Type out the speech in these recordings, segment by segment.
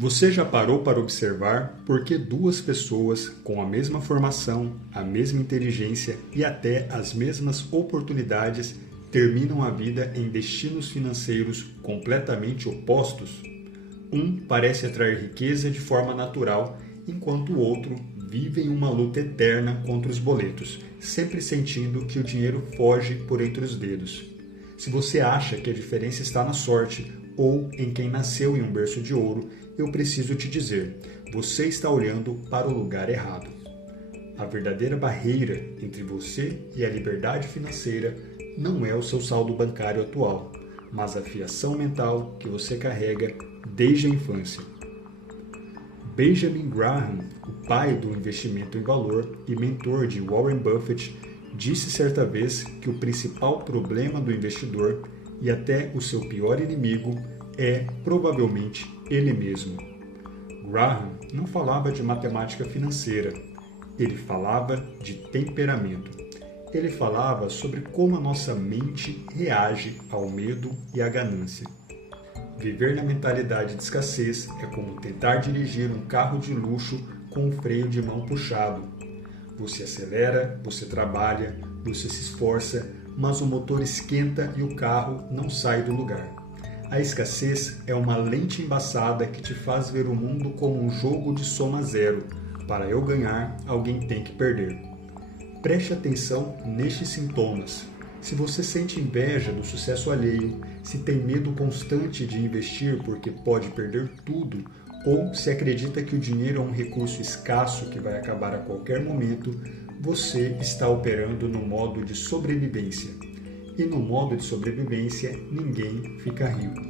Você já parou para observar por que duas pessoas com a mesma formação, a mesma inteligência e até as mesmas oportunidades terminam a vida em destinos financeiros completamente opostos? Um parece atrair riqueza de forma natural, enquanto o outro vive em uma luta eterna contra os boletos, sempre sentindo que o dinheiro foge por entre os dedos. Se você acha que a diferença está na sorte ou em quem nasceu em um berço de ouro, eu preciso te dizer, você está olhando para o lugar errado. A verdadeira barreira entre você e a liberdade financeira não é o seu saldo bancário atual, mas a fiação mental que você carrega desde a infância. Benjamin Graham, o pai do investimento em valor e mentor de Warren Buffett, disse certa vez que o principal problema do investidor e até o seu pior inimigo é, provavelmente, ele mesmo. Graham não falava de matemática financeira, ele falava de temperamento. Ele falava sobre como a nossa mente reage ao medo e à ganância. Viver na mentalidade de escassez é como tentar dirigir um carro de luxo com o freio de mão puxado. Você acelera, você trabalha, você se esforça, mas o motor esquenta e o carro não sai do lugar. A escassez é uma lente embaçada que te faz ver o mundo como um jogo de soma zero. Para eu ganhar, alguém tem que perder. Preste atenção nestes sintomas. Se você sente inveja do sucesso alheio, se tem medo constante de investir porque pode perder tudo, ou se acredita que o dinheiro é um recurso escasso que vai acabar a qualquer momento, você está operando no modo de sobrevivência. E no modo de sobrevivência, ninguém fica rico.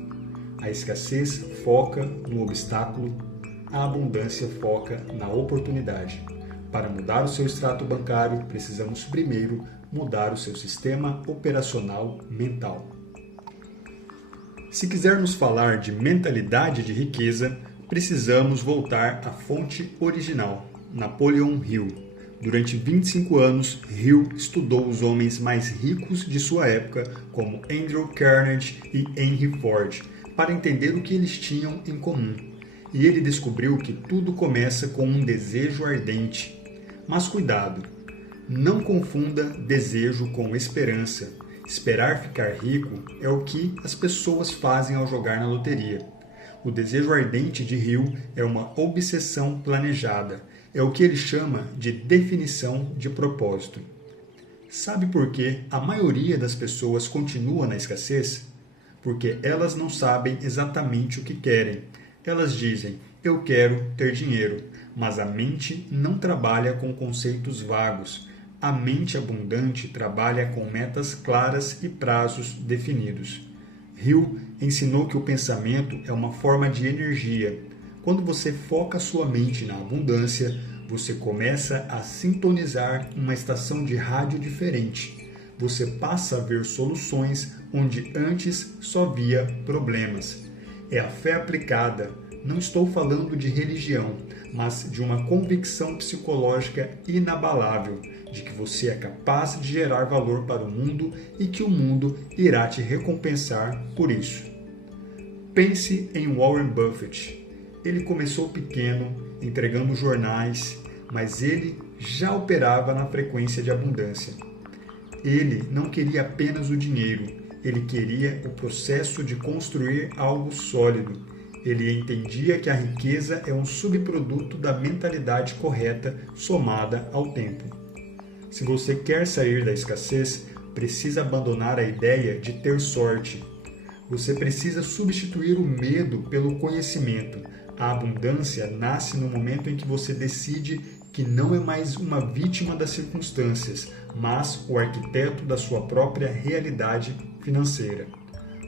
A escassez foca no obstáculo, a abundância foca na oportunidade. Para mudar o seu extrato bancário, precisamos primeiro mudar o seu sistema operacional mental. Se quisermos falar de mentalidade de riqueza, precisamos voltar à fonte original, Napoleon Hill. Durante 25 anos, Hill estudou os homens mais ricos de sua época, como Andrew Carnegie e Henry Ford, para entender o que eles tinham em comum. E ele descobriu que tudo começa com um desejo ardente. Mas cuidado, não confunda desejo com esperança. Esperar ficar rico é o que as pessoas fazem ao jogar na loteria. O desejo ardente de Hill é uma obsessão planejada. É o que ele chama de definição de propósito. Sabe por que a maioria das pessoas continua na escassez? Porque elas não sabem exatamente o que querem. Elas dizem, eu quero ter dinheiro, mas a mente não trabalha com conceitos vagos. A mente abundante trabalha com metas claras e prazos definidos. Hill ensinou que o pensamento é uma forma de energia. Quando você foca sua mente na abundância, você começa a sintonizar uma estação de rádio diferente. Você passa a ver soluções onde antes só via problemas. É a fé aplicada. Não estou falando de religião, mas de uma convicção psicológica inabalável de que você é capaz de gerar valor para o mundo e que o mundo irá te recompensar por isso. Pense em Warren Buffett. Ele começou pequeno, entregando jornais, mas ele já operava na frequência de abundância. Ele não queria apenas o dinheiro, ele queria o processo de construir algo sólido. Ele entendia que a riqueza é um subproduto da mentalidade correta somada ao tempo. Se você quer sair da escassez, precisa abandonar a ideia de ter sorte. Você precisa substituir o medo pelo conhecimento. A abundância nasce no momento em que você decide que não é mais uma vítima das circunstâncias, mas o arquiteto da sua própria realidade financeira.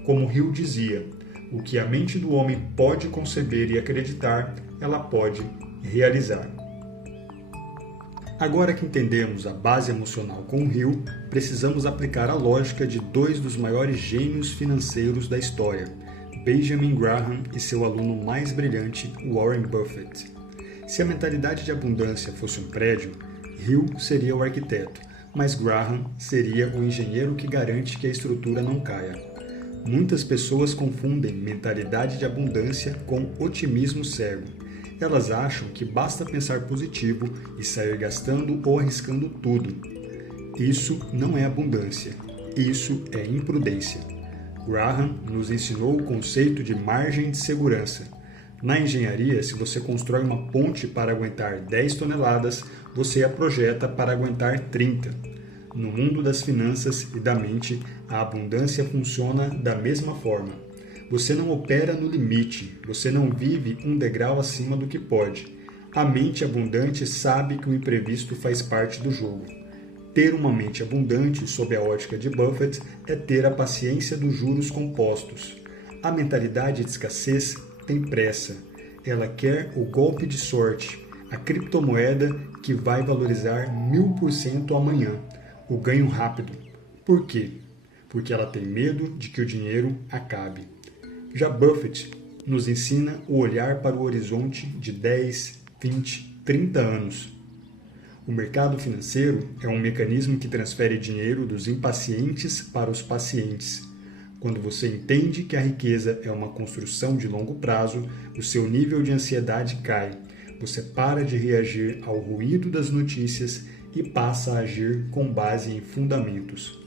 Como Hill dizia, o que a mente do homem pode conceber e acreditar, ela pode realizar. Agora que entendemos a base emocional com Hill, precisamos aplicar a lógica de dois dos maiores gênios financeiros da história, Benjamin Graham e seu aluno mais brilhante, Warren Buffett. Se a mentalidade de abundância fosse um prédio, Hill seria o arquiteto, mas Graham seria o engenheiro que garante que a estrutura não caia. Muitas pessoas confundem mentalidade de abundância com otimismo cego. Elas acham que basta pensar positivo e sair gastando ou arriscando tudo. Isso não é abundância, isso é imprudência. Graham nos ensinou o conceito de margem de segurança. Na engenharia, se você constrói uma ponte para aguentar 10 toneladas, você a projeta para aguentar 30. No mundo das finanças e da mente, a abundância funciona da mesma forma. Você não opera no limite, você não vive um degrau acima do que pode. A mente abundante sabe que o imprevisto faz parte do jogo. Ter uma mente abundante, sob a ótica de Buffett, é ter a paciência dos juros compostos. A mentalidade de escassez tem pressa. Ela quer o golpe de sorte, a criptomoeda que vai valorizar 1000% amanhã, o ganho rápido. Por quê? Porque ela tem medo de que o dinheiro acabe. Já Buffett nos ensina o olhar para o horizonte de 10, 20, 30 anos. O mercado financeiro é um mecanismo que transfere dinheiro dos impacientes para os pacientes. Quando você entende que a riqueza é uma construção de longo prazo, o seu nível de ansiedade cai. Você para de reagir ao ruído das notícias e passa a agir com base em fundamentos.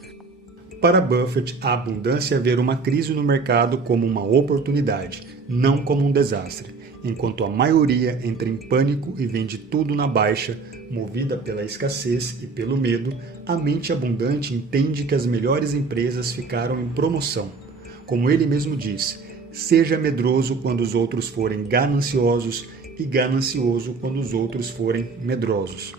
Para Buffett, a abundância é ver uma crise no mercado como uma oportunidade, não como um desastre. Enquanto a maioria entra em pânico e vende tudo na baixa, movida pela escassez e pelo medo, a mente abundante entende que as melhores empresas ficaram em promoção. Como ele mesmo diz, seja medroso quando os outros forem gananciosos e ganancioso quando os outros forem medrosos.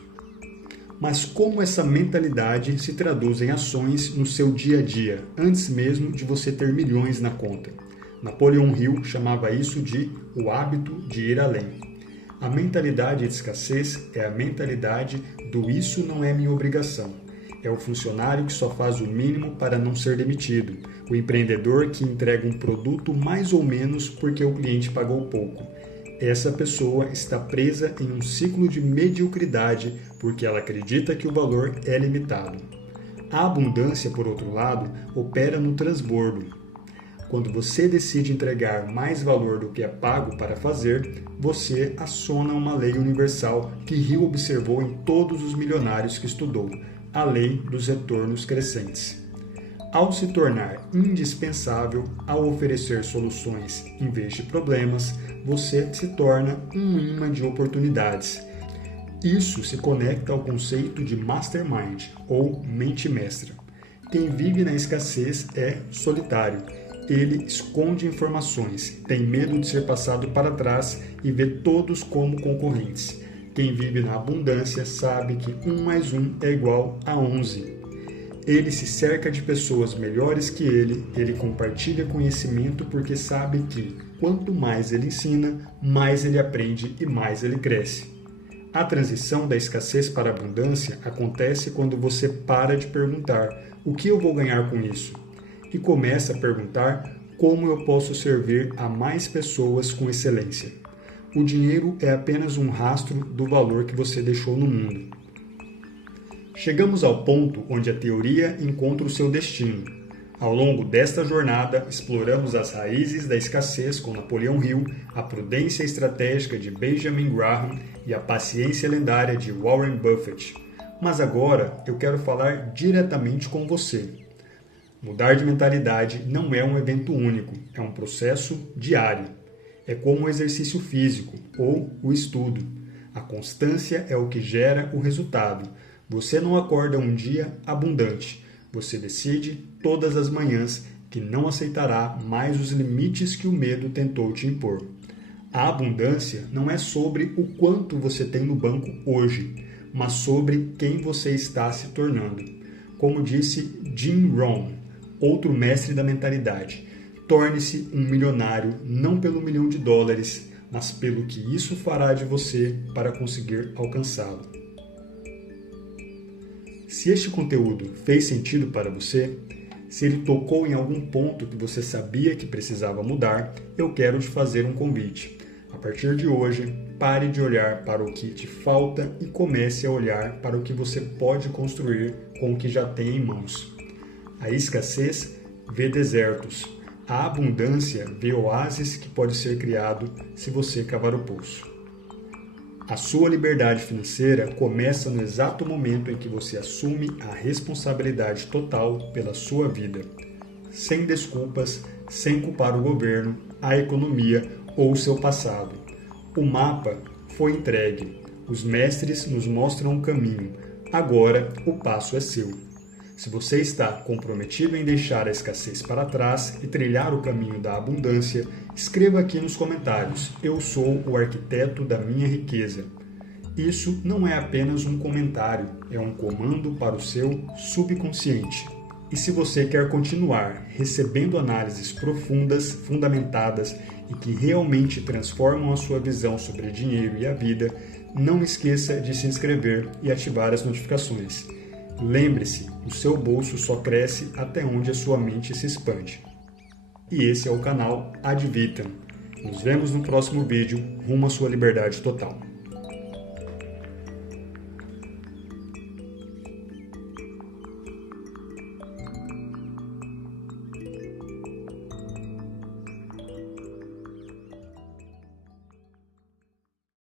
Mas como essa mentalidade se traduz em ações no seu dia a dia, antes mesmo de você ter milhões na conta? Napoleon Hill chamava isso de o hábito de ir além. A mentalidade de escassez é a mentalidade do isso não é minha obrigação. É o funcionário que só faz o mínimo para não ser demitido. O empreendedor que entrega um produto mais ou menos porque o cliente pagou pouco. Essa pessoa está presa em um ciclo de mediocridade porque ela acredita que o valor é limitado. A abundância, por outro lado, opera no transbordo. Quando você decide entregar mais valor do que é pago para fazer, você aciona uma lei universal que Hill observou em todos os milionários que estudou, a lei dos retornos crescentes. Ao se tornar indispensável, ao oferecer soluções em vez de problemas, você se torna um imã de oportunidades. Isso se conecta ao conceito de mastermind, ou mente mestra. Quem vive na escassez é solitário. Ele esconde informações, tem medo de ser passado para trás e vê todos como concorrentes. Quem vive na abundância sabe que 1 mais 1 é igual a 11. Ele se cerca de pessoas melhores que ele compartilha conhecimento porque sabe que, quanto mais ele ensina, mais ele aprende e mais ele cresce. A transição da escassez para a abundância acontece quando você para de perguntar o que eu vou ganhar com isso e começa a perguntar como eu posso servir a mais pessoas com excelência. O dinheiro é apenas um rastro do valor que você deixou no mundo. Chegamos ao ponto onde a teoria encontra o seu destino. Ao longo desta jornada, exploramos as raízes da escassez com Napoleon Hill, a prudência estratégica de Benjamin Graham e a paciência lendária de Warren Buffett. Mas agora eu quero falar diretamente com você. Mudar de mentalidade não é um evento único, é um processo diário. É como o exercício físico ou o estudo. A constância é o que gera o resultado. Você não acorda um dia abundante. Você decide todas as manhãs que não aceitará mais os limites que o medo tentou te impor. A abundância não é sobre o quanto você tem no banco hoje, mas sobre quem você está se tornando. Como disse Jim Rohn, outro mestre da mentalidade, torne-se um milionário não pelo $1 milhão, mas pelo que isso fará de você para conseguir alcançá-lo. Se este conteúdo fez sentido para você, se ele tocou em algum ponto que você sabia que precisava mudar, eu quero te fazer um convite. A partir de hoje, pare de olhar para o que te falta e comece a olhar para o que você pode construir com o que já tem em mãos. A escassez vê desertos, A abundância vê oásis que pode ser criado se você cavar o poço. A sua liberdade financeira começa no exato momento em que você assume a responsabilidade total pela sua vida, sem desculpas, sem culpar o governo, a economia ou o seu passado. O mapa foi entregue, os mestres nos mostram o caminho, agora o passo é seu. Se você está comprometido em deixar a escassez para trás e trilhar o caminho da abundância, escreva aqui nos comentários: eu sou o arquiteto da minha riqueza. Isso não é apenas um comentário, é um comando para o seu subconsciente. E se você quer continuar recebendo análises profundas, fundamentadas e que realmente transformam a sua visão sobre dinheiro e a vida, não esqueça de se inscrever e ativar as notificações. Lembre-se, o seu bolso só cresce até onde a sua mente se expande. E esse é o canal Ad Vitam. Nos vemos no próximo vídeo rumo à sua liberdade total.